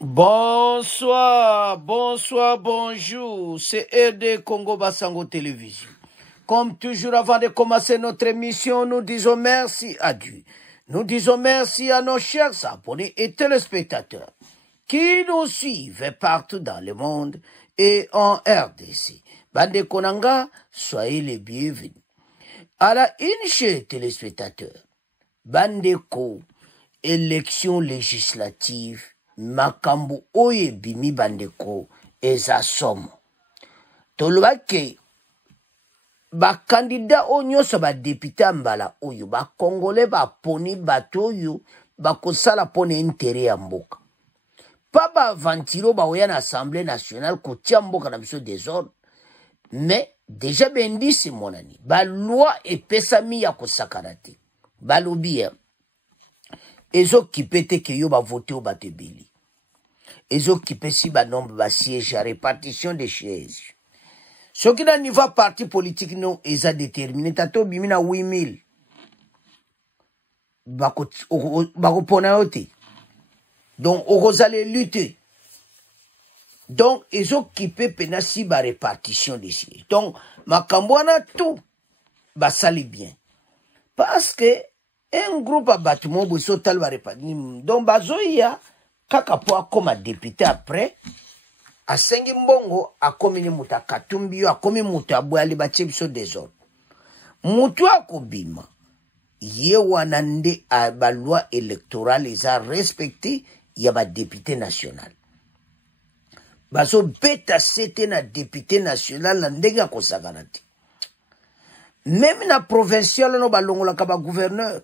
Bonsoir, bonsoir, bonjour. C'est RD Congo Bassango Télévision. Comme toujours, avant de commencer notre émission, nous disons merci à Dieu. Nous disons merci à nos chers abonnés et téléspectateurs qui nous suivent partout dans le monde et en RDC. Bande Konanga, soyez les bienvenus. À la une chez téléspectateurs, Bandeko, élection législative, makambo oye bimi bandeko eza somo. Tolobake, bakandida onyoso ba député mbala oyo, ba congolais ba poni bato oyo, bakosala pone intérêt ya mboka. Pa ba ventilo ba oya na Assemblée nationale kotia mboka na biso désordre, mais déjà bendisi monani, ba loi epesami ya kosakana te. Balobi ezo kipete ke yo ba voté au batebili. Ezo kipesi ba nombre ba siège à répartition des chaises. Ce qui dans niveau parti politique non eza déterminé tato bimina 8000. Bako pona yote. Donc orozale lutter. Donc ezo kipe penasi ba répartition des sièges. Donc makambwana tout ba sali bien. Parce que un groupe à bâtiment bosotal va répartir. Donc bazoya kaka po akoma député après asengi mbongo akomini muta katumbi yo akomi muta abwali batie biso désordre. Mutu akobima ye wana nde ba loi électorale eza respecté ya ba député national. Bazo beta sete na député national na ndenge akosakana te. Même na provincial no balongola ka ba gouverneur.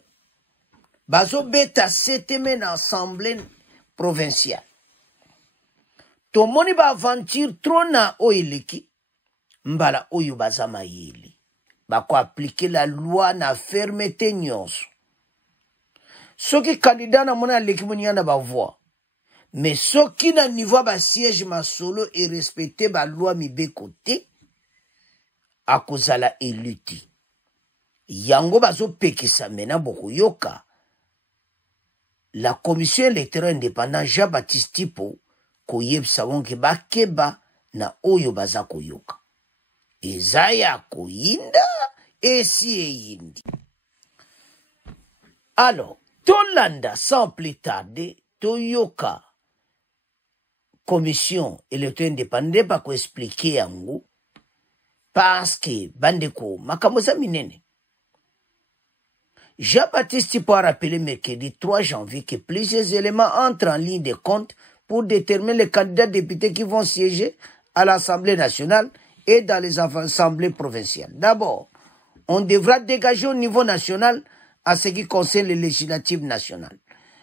Bazo beta sete men assemblée provinciale. Tomoni ba aventure trop na oileki. Mbala oyo bazama yeli. Bako appliquer la loi na fermeté nyonso. Soki candidat na mona leki moni na ba voix. Mais soki na niveau ba siège masolo et respecter ba loi mibe côté akozala éluti. Yango bazo pekisa mena boko yoka. La commission électorale indépendante Jean-Baptiste Tipo koyeb savon ke bakeba na oyo baza koyoka. Ezaya koyinda esi eyindi. Alors, Tolanda sans plus tarder, Toyoka commission électorale indépendante pa ko expliquer yango parce que bandeko makamoza minene. Jean-Baptiste Tipo a rappelé mercredi 3 janvier que plusieurs éléments entrent en ligne de compte pour déterminer les candidats députés qui vont siéger à l'Assemblée nationale et dans les assemblées provinciales. D'abord, on devra dégager au niveau national à ce qui concerne les législatives nationales.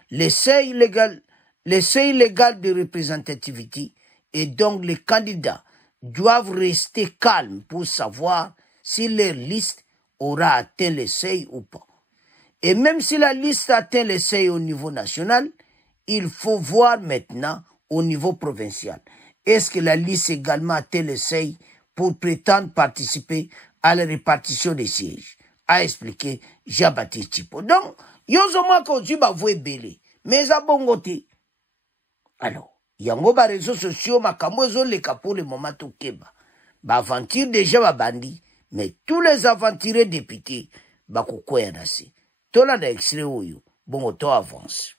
Les seuils légaux de représentativité et donc les candidats doivent rester calmes pour savoir si leur liste aura atteint les seuils ou pas. Et même si la liste atteint les seuils au niveau national, il faut voir maintenant au niveau provincial. Est-ce que la liste également atteint les seuils pour prétendre participer à la répartition des sièges? A expliqué Jean-Baptiste Tipo. Donc, yozoma ko jiba voe belé. Mais à bongote. Alors, yango ba réseaux sociaux makambo zo leka pour le moment to keba. Ba aventure déjà ba bandi. Mais tous les aventuriers députés ba kokoya nasi. Tolanda extrait oyo, bon auto avance.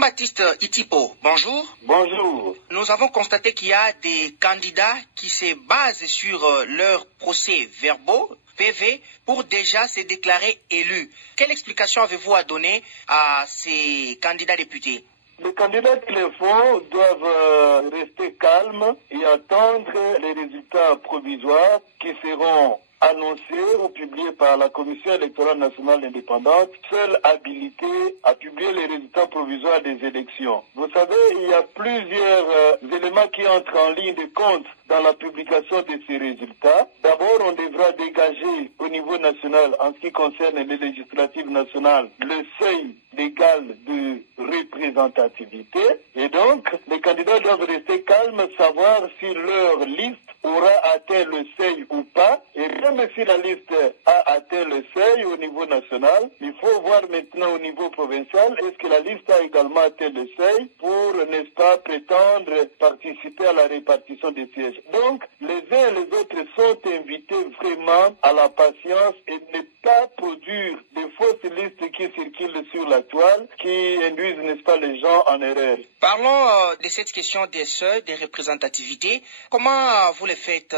Baptiste Itipo, bonjour. Bonjour. Nous avons constaté qu'il y a des candidats qui se basent sur leurs procès-verbaux, PV, pour déjà se déclarer élus. Quelle explication avez-vous à donner à ces candidats députés? Les candidats qui le font doivent rester calmes et attendre les résultats provisoires qui seront annoncés ou publiés par la Commission électorale nationale indépendante, seule habilitée à publier les résultats provisoires des élections. Vous savez, il y a plusieurs éléments qui entrent en ligne de compte dans la publication de ces résultats. D'abord, on devra dégager au niveau national, en ce qui concerne les législatives nationales, le seuil légal de représentativité. Et donc, les candidats doivent rester calmes, savoir si leur liste aura atteint le seuil ou pas. Et même si la liste a atteint le seuil au niveau national, il faut voir maintenant au niveau provincial, est-ce que la liste a également atteint le seuil pour, n'est-ce pas, prétendre participer à la répartition des sièges. Donc, les uns et les autres sont invités vraiment à la patience et ne pas produire des fausses listes qui circulent sur la toile, qui induisent, n'est-ce pas, les gens en erreur. Parlons de cette question des seuils, des représentativités. Comment vous le faites,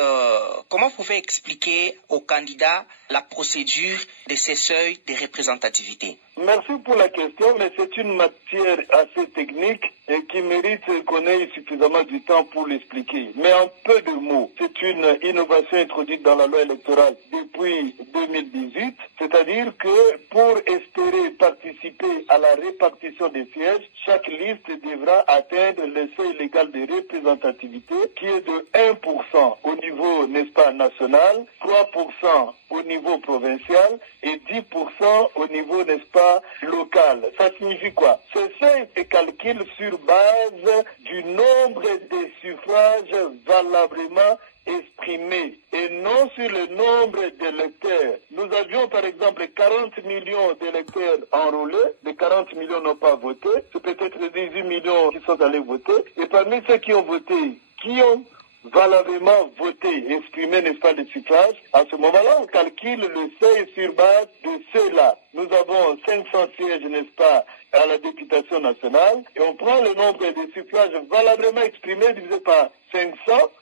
comment vous pouvez expliquer aux candidats la procédure de ces seuils de représentativité? Merci pour la question, mais c'est une matière assez technique et qui mérite qu'on ait suffisamment du temps pour l'expliquer. Mais en peu de mots, c'est une innovation introduite dans la loi électorale depuis 2018, c'est-à-dire que pour espérer participer à la répartition des sièges, chaque liste devra atteindre le seuil légal de représentativité qui est de 1% au niveau, n'est-ce pas, national, 3% au niveau provincial et 10% au niveau, n'est-ce pas, local. Ça signifie quoi? Ce seuil est calculé sur base du nombre de suffrages valablement exprimés et non sur le nombre d'électeurs. Nous avions par exemple 40 millions d'électeurs enrôlés, les 40 millions n'ont pas voté, c'est peut-être 18 millions qui sont allés voter, et parmi ceux qui ont voté, qui ont valablement voté, exprimé, n'est-ce pas, les suffrages, à ce moment-là, on calcule le seuil sur base de ceux-là. Nous avons 500 sièges, n'est-ce pas, à la députation nationale, et on prend le nombre de suffrages valablement exprimés divisé par 500,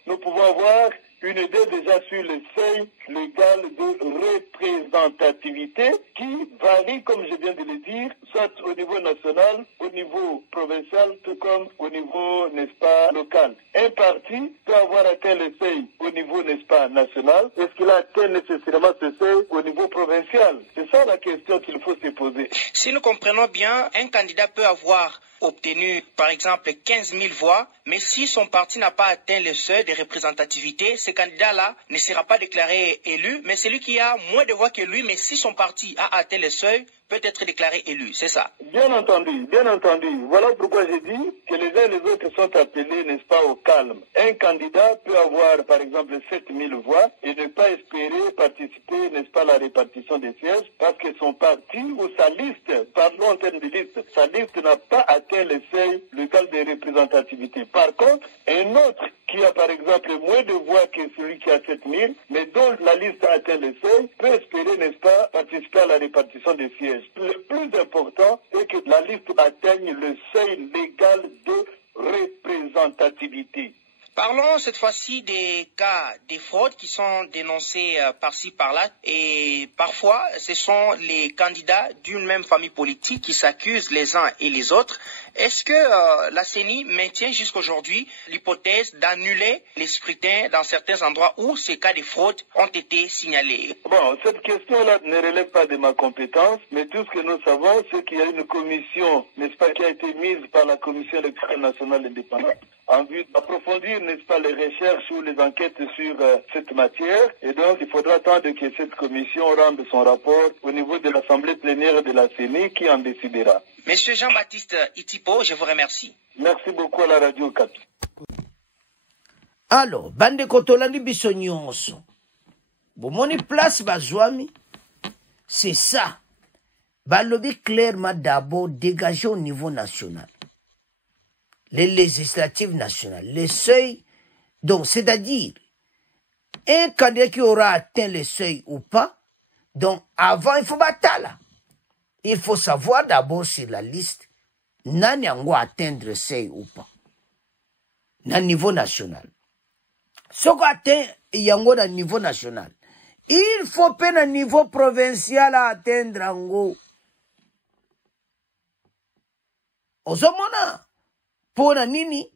nous pouvons avoir une idée déjà sur le seuil légal de représentativité qui varie, comme je viens de le dire, soit au niveau national, au niveau provincial, tout comme au niveau, n'est-ce pas, local. Un parti peut avoir atteint le seuil au niveau, n'est-ce pas, national. Est-ce qu'il a atteint nécessairement ce seuil au niveau provincial? C'est ça la question qu'il faut se poser. Si nous comprenons bien, un candidat peut avoir obtenu, par exemple, 15 000 voix, mais si son parti n'a pas atteint le seuil de représentativité, ce candidat-là ne sera pas déclaré élu, mais celui qui a moins de voix que lui, mais si son parti a atteint le seuil, peut être déclaré élu, c'est ça? Bien entendu, bien entendu. Voilà pourquoi j'ai dit que les uns et les autres sont appelés, n'est-ce pas, au calme. Un candidat peut avoir, par exemple, 7 000 voix et ne pas espérer participer, n'est-ce pas, à la répartition des sièges parce que son parti ou sa liste, parlons en termes de liste, sa liste n'a pas atteint le seuil légal de représentativité. Par contre, un autre qui a, par exemple, moins de voix que celui qui a 7 000, mais dont la liste a atteint le seuil, peut espérer, n'est-ce pas, participer à la répartition des sièges. Le plus important est que la liste atteigne le seuil légal de représentativité. Parlons cette fois-ci des cas de fraude qui sont dénoncés par-ci par-là et parfois ce sont les candidats d'une même famille politique qui s'accusent les uns et les autres. Est-ce que la CENI maintient jusqu'aujourd'hui l'hypothèse d'annuler les scrutins dans certains endroits où ces cas de fraude ont été signalés? Bon, cette question-là ne relève pas de ma compétence, mais tout ce que nous savons, c'est qu'il y a une commission, n'est-ce pas, qui a été mise par la Commission électorale nationale indépendante en vue d'approfondir, n'est-ce pas, les recherches ou les enquêtes sur cette matière. Et donc, il faudra attendre que cette commission rende son rapport au niveau de l'Assemblée plénière de la CENI qui en décidera. Monsieur Jean-Baptiste Itipo, je vous remercie. Merci beaucoup à la Radio Okapi. Alors, bande kotolandi biso nyonso. Bomoni place bazwami, c'est ça. Balobi clairement d'abord dégagé au niveau national. Les législatives nationales, les seuils, donc c'est-à-dire un candidat qui aura atteint le seuil ou pas, donc avant il faut battre. Il faut savoir d'abord sur la liste, nani yango atteindre le seuil ou pas, na niveau national. Ce qu'on atteint yango na niveau national, il faut pas na niveau provincial atteindre yango. Ozomona. Pour nini,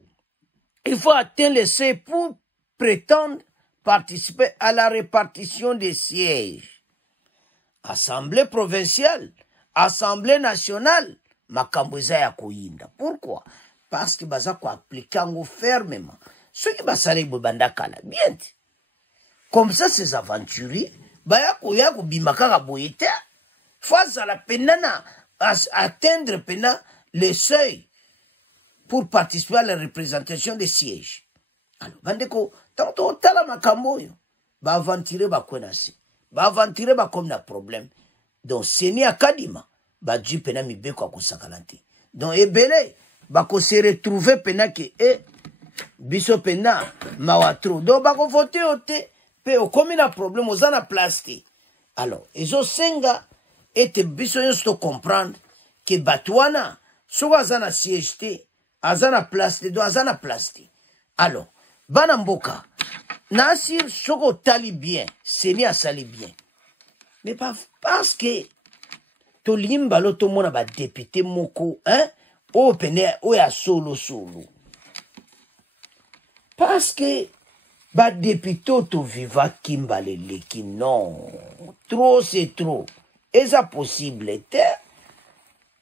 il faut atteindre le seuil pour prétendre participer à la répartition des sièges. Assemblée provinciale, Assemblée nationale, makambo eza ya koyinda. Pourquoi? Parce que baza ko appliquer ngo fermement. Ceux qui basale bobandakala, bien. Comme ça, ces aventuriers, baya ko bimaka boyete, face à la penana, atteindre maintenant le seuil pour participer à la représentation des sièges. Alors, bandeko, tantôt, tala makambo yo, ba aventurer ba kwenasi, ba aventurer ba comme na problème. Donc, seni akadima, ba dji pena mi beko akosakalante. Donc, ebele, ba ko se retrouver pena ke, biso pena, mawatro. Donc, ba ko vote ote, pe o komi na problème, ozana plasté. Alors, ezo senga, ete biso yon sto comprendre, que batouana, so azana siège te, azana plasté, do azana plasté. Alors, banamboka, nasir soko tali bien, seni asali bien. Mais pas parce que to limbalo to mona ba député moko, hein, o pene o ya solo. Parce que ba député to viva kimbale leki non. Trop c'est trop. Et ça possible te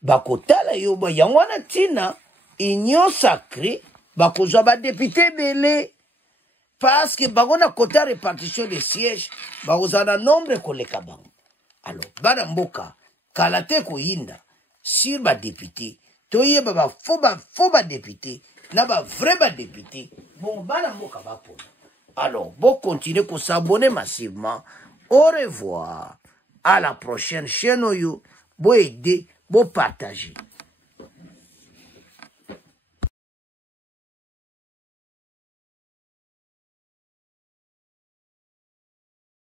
bakotala yo ba yangwana tina union sacrée bakozwa ba député belé. Parce que bagona kota répartition des sièges, bagozana nombre koleka bango. Alors, bana mboka, kalate ko yinda, sur ba député, toye ba faux ba député, na ba vrai ba député, bon bana mboka ba pona. Alors, bon continuez ko s'abonner massivement. Au revoir. À la prochaine chaîne, bon aider, bon partager.